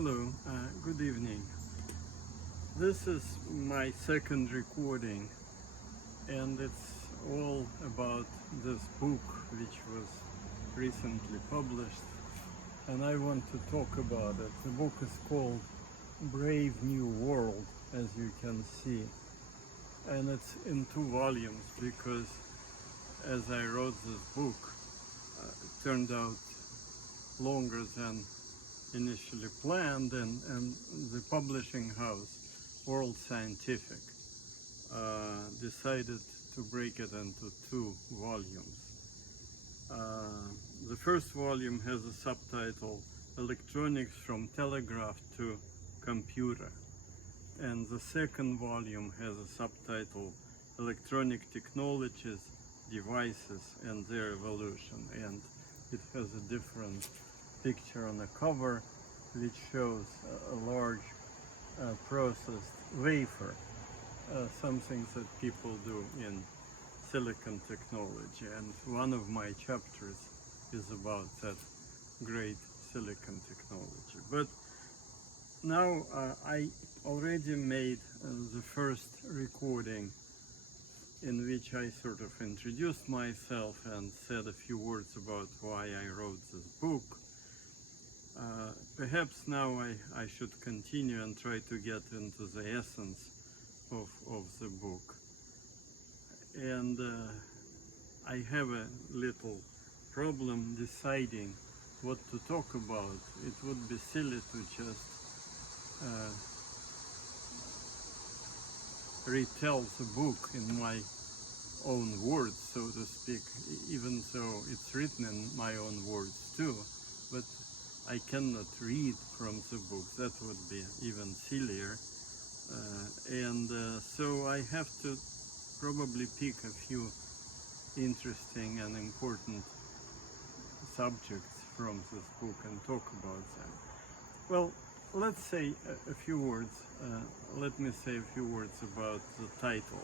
Hello, good evening. This is my second recording, and it's all about this book which was recently published, and I want to talk about it. The book is called Brave New World, as you can see, and it's in 2 volumes because as I wrote this book, it turned out longer than initially planned, and the publishing house, World Scientific, decided to break it into 2 volumes. The first volume has a subtitle, Electronics from Telegraph to Computer, and the second volume has a subtitle, Electronic Technologies, Devices and Their Evolution, and it has a different picture on the cover which shows a large processed wafer, something that people do in silicon technology, and one of my chapters is about that great silicon technology. But now I already made the first recording in which I sort of introduced myself and said a few words about why I wrote this book. Perhaps now I should continue and try to get into the essence of the book. And I have a little problem deciding what to talk about. It would be silly to just retell the book in my own words, so to speak, even though it's written in my own words too. But I cannot read from the book. That would be even sillier. So I have to probably pick a few interesting and important subjects from this book and talk about them. Well, let's say a few words. Let me say a few words about the title.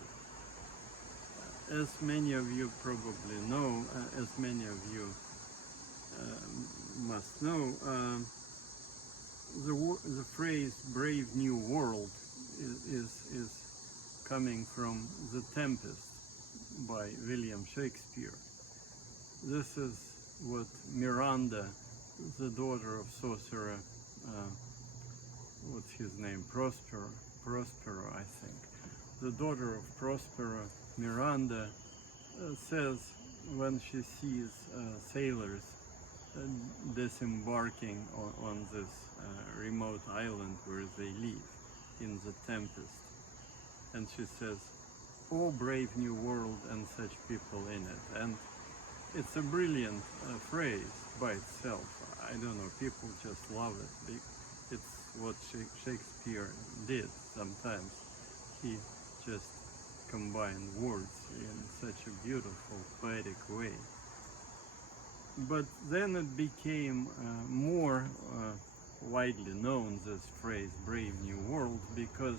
As many of you probably know, as many of you must know, the phrase "Brave New World" is coming from The Tempest by William Shakespeare. This is what Miranda, the daughter of sorcerer, what's his name, Prospero, I think. The daughter of Prospero, Miranda, says when she sees sailors disembarking on this remote island where they live in the Tempest, and she says, "Oh, brave new world and such people in it." And it's a brilliant phrase by itself. I don't know, people just love it. It's what Shakespeare did sometimes. He just combined words in such a beautiful, poetic way. But then it became more widely known, this phrase "Brave New World," because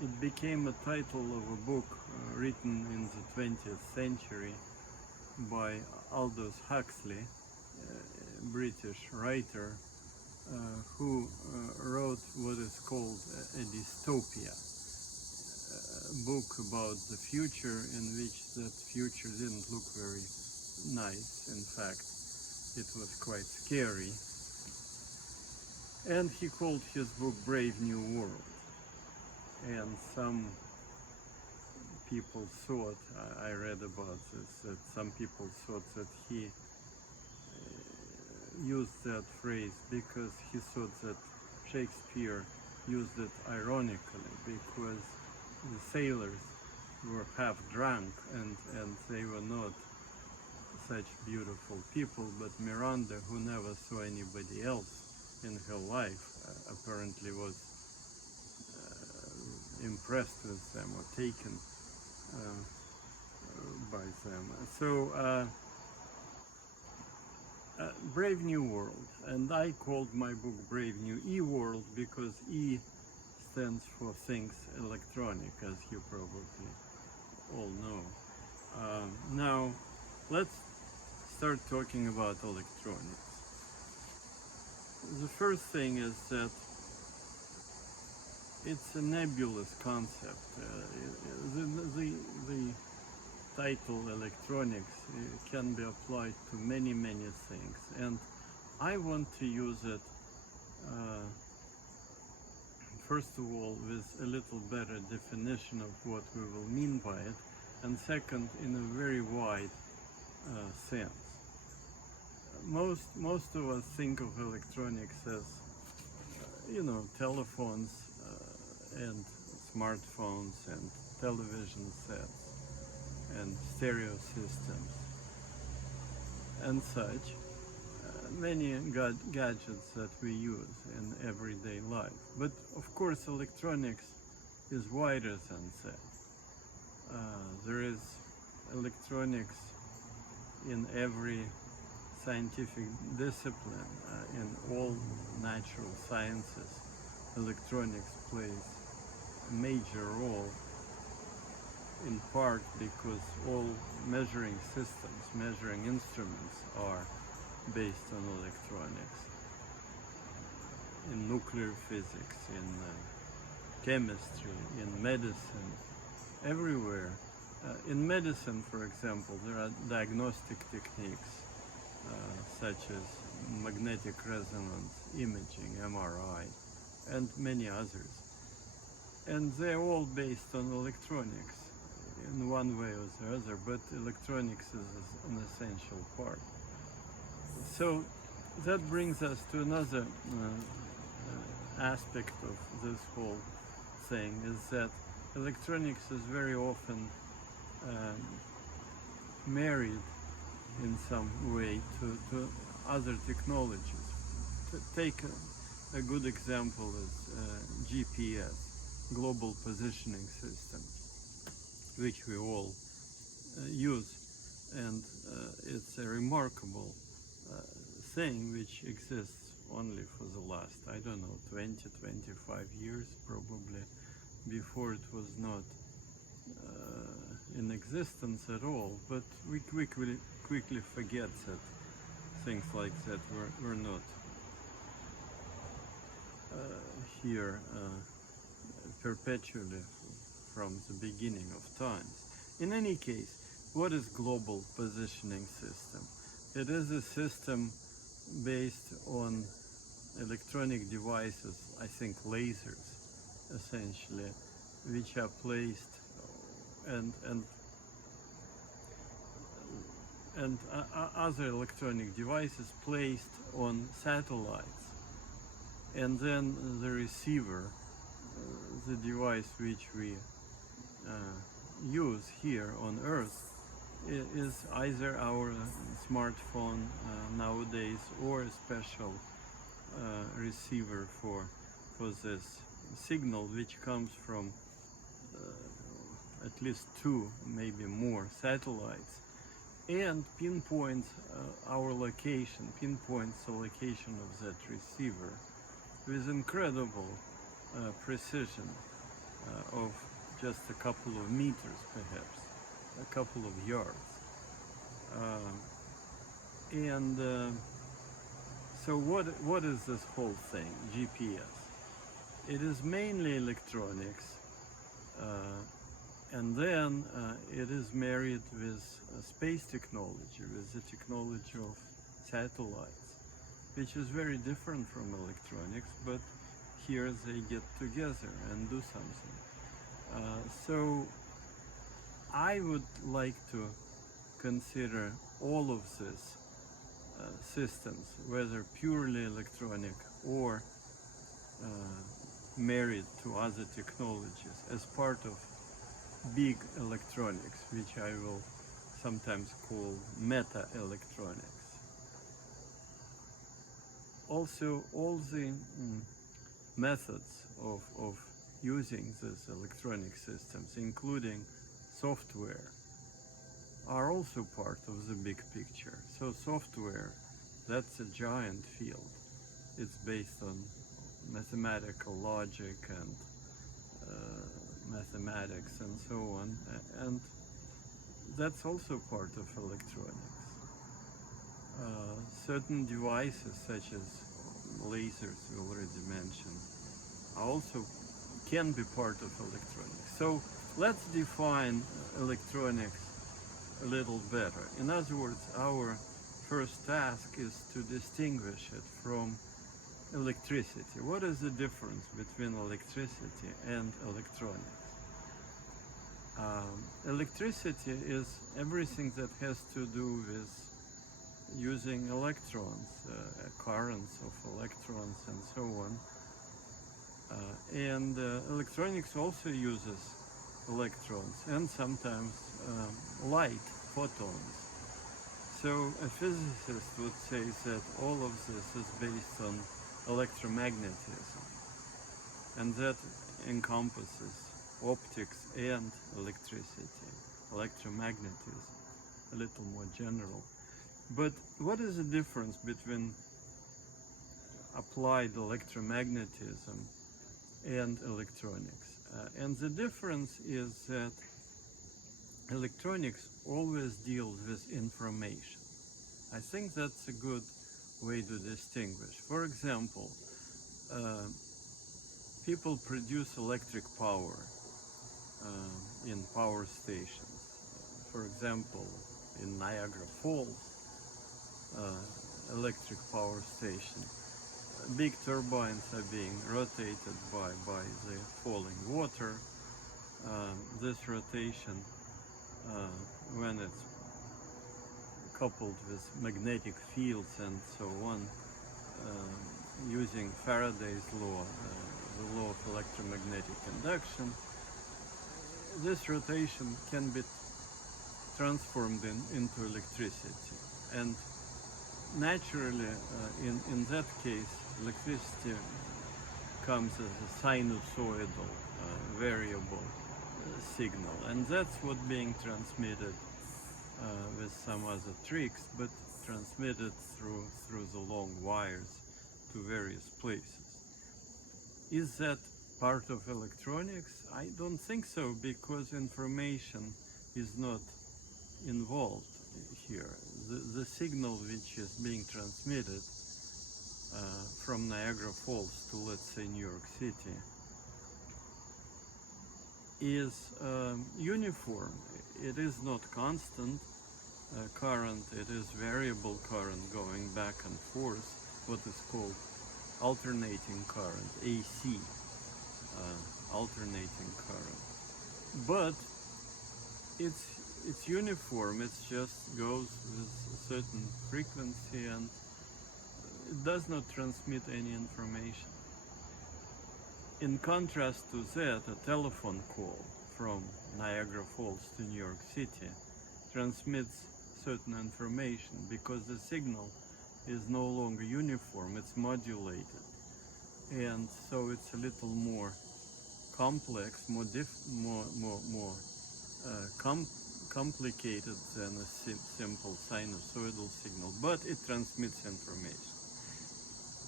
it became a title of a book written in the 20th century by Aldous Huxley, a British writer who wrote what is called a dystopia, a book about the future in which that future didn't look very nice. In fact, it was quite scary. And he called his book Brave New World. And some people thought, I read about this, that some people thought that he used that phrase because he thought that Shakespeare used it ironically, because the sailors were half drunk and they were not such beautiful people, but Miranda, who never saw anybody else in her life, apparently was impressed with them or taken by them. So Brave New World, and I called my book Brave New E-World because E stands for things electronic, as you probably all know. Now let's start talking about electronics. The first thing is that it's a nebulous concept. The title electronics can be applied to many things, and I want to use it uh, first of all with a little better definition of what we will mean by it, and second in a very wide sense. Most of us think of electronics as telephones and smartphones and television sets and stereo systems and such, many gadgets that we use in everyday life. But of course electronics is wider than that. There is electronics in every scientific discipline, in all natural sciences. Electronics plays a major role, in part because all measuring systems, measuring instruments are based on electronics. In nuclear physics, in chemistry, in medicine, everywhere. In medicine, for example, there are diagnostic techniques such as magnetic resonance imaging, MRI, and many others. And they're all based on electronics in one way or the other, but electronics is an essential part. So that brings us to another aspect of this whole thing, is that electronics is very often married in some way to other technologies. Take a good example is GPS, Global Positioning System, which we all use, and it's a remarkable thing which exists only for the last, I don't know, 20-25 years probably. Before it was not in existence at all, but we quickly forget that things like that were not here perpetually from the beginning of times. In any case, what is Global Positioning System? It is a system based on electronic devices, I think lasers essentially, which are placed and other electronic devices placed on satellites, and then the receiver, the device which we use here on Earth, is either our smartphone nowadays or a special receiver for this signal, which comes from at least 2, maybe more satellites, and pinpoints our location, pinpoints the location of that receiver with incredible precision of just a couple of meters, perhaps a couple of yards. So what is this whole thing, GPS? It is mainly electronics, and then it is married with space technology, with the technology of satellites, which is very different from electronics, but here they get together and do something. So I would like to consider all of these systems, whether purely electronic or married to other technologies, as part of big electronics, which I will sometimes call meta electronics. Also, all the methods of using these electronic systems, including software, are also part of the big picture. So software, that's a giant field. It's based on mathematical logic and mathematics and so on, and that's also part of electronics. Certain devices, such as lasers we already mentioned also can be part of electronics. So let's define electronics a little better. In other words, our first task is to distinguish it from electricity. What is the difference between electricity and electronics? Electricity is everything that has to do with using electrons, currents of electrons and so on. Electronics also uses electrons and sometimes light, photons. So a physicist would say that all of this is based on electromagnetism, and that encompasses optics and electricity, electromagnetism, a little more general. But what is the difference between applied electromagnetism and electronics? And the difference is that electronics always deals with information. I think that's a good way to distinguish. For example, people produce electric power in power stations. For example, in Niagara Falls, electric power station, big turbines are being rotated by the falling water. This rotation, when it's coupled with magnetic fields and so on, using Faraday's law, the law of electromagnetic induction, this rotation can be transformed into electricity. And naturally, in that case, electricity comes as a sinusoidal variable signal, and that's what being transmitted with some other tricks, but transmitted through the long wires to various places. Is that part of electronics? I don't think so, because information is not involved here. The signal which is being transmitted from Niagara Falls to, let's say, New York City is uniform. It is not constant current, it is variable current going back and forth, what is called alternating current, AC, alternating current. But it's uniform, it just goes with a certain frequency and it does not transmit any information. In contrast to that, a telephone call from Niagara Falls to New York City transmits certain information because the signal is no longer uniform, it's modulated. And so it's a little more complex, more complicated than a simple sinusoidal signal, but it transmits information.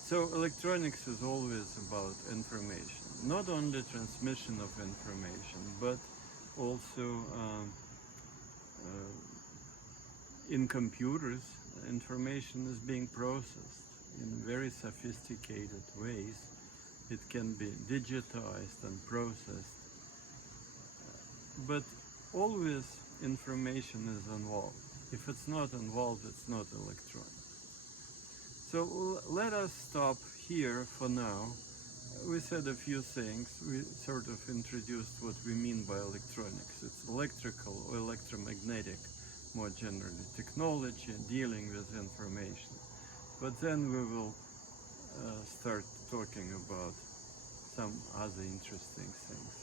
So electronics is always about information, not only transmission of information, but also in computers, information is being processed in very sophisticated ways. It can be digitized and processed, but always information is involved. If it's not involved, it's not electronic. So let us stop here for now. We said a few things. We sort of introduced what we mean by electronics. It's electrical or electromagnetic, more generally, technology dealing with information. But then we will start talking about some other interesting things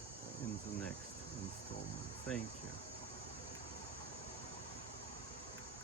in the next installment. Thank you.